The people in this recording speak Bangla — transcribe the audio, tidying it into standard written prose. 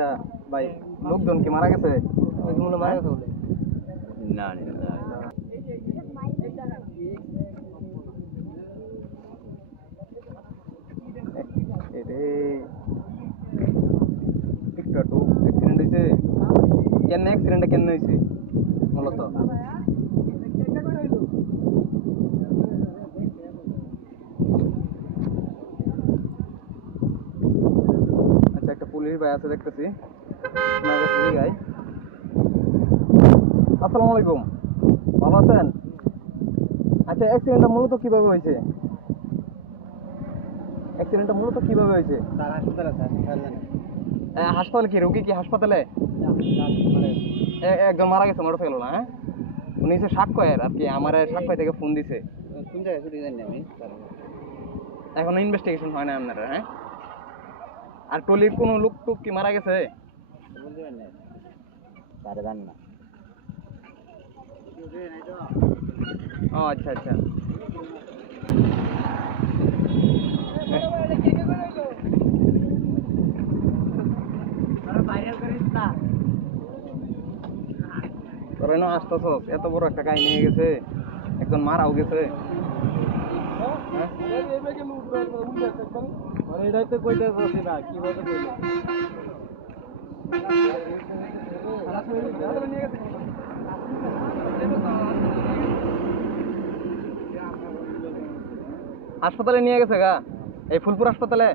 আচ্ছা ভাই, লোকজন কি মারা গেছে? মারা গেছে বলে না না এরে একটু একটু অ্যাক্সিডেন্ট হয়েছে। কেন অ্যাক্সিডেন্টটা কেন হয়েছে মূলত? আচ্ছা, একটা পুলিশ ভাই আছে দেখতেছি, ওনার কাছে জিগাই। আসসালামু আলাইকুম, ভালো আছেন? আচ্ছা, অ্যাক্সিডেন্টটা মূলত কিভাবে হয়েছে? অ্যাক্সিডেন্টটা মূলত কিভাবে হয়েছে? তার হাসপাতালে স্যার হাসপাতালে কি রোগী কি হাসপাতালে? একজন মারা গেছে মোটরসাইকেল, হ্যাঁ? উনি হচ্ছে সাক্ষ্যের আর কি, আমার সাক্ষ্য থেকে ফোন দিছে। কোন জায়গায় ছুটি জানি আমি এখনো ইনভেস্টিগেশন হয় না আপনারা, হ্যাঁ? আর টলির কোনো লোক টুক কি মারা গেছে? বলতে পারেন না তারে জান না ও আচ্ছা আচ্ছা। তোরা না আসতেছস, এত বড় একটা গাড়ি নিয়ে গেছে, একজন মারাও গেছে। এটাই তো কইতে পারছি না কিভাবে কইলো হাসপাতালে নিয়ে গেছে গা, এই ফুলপুর হাসপাতালে।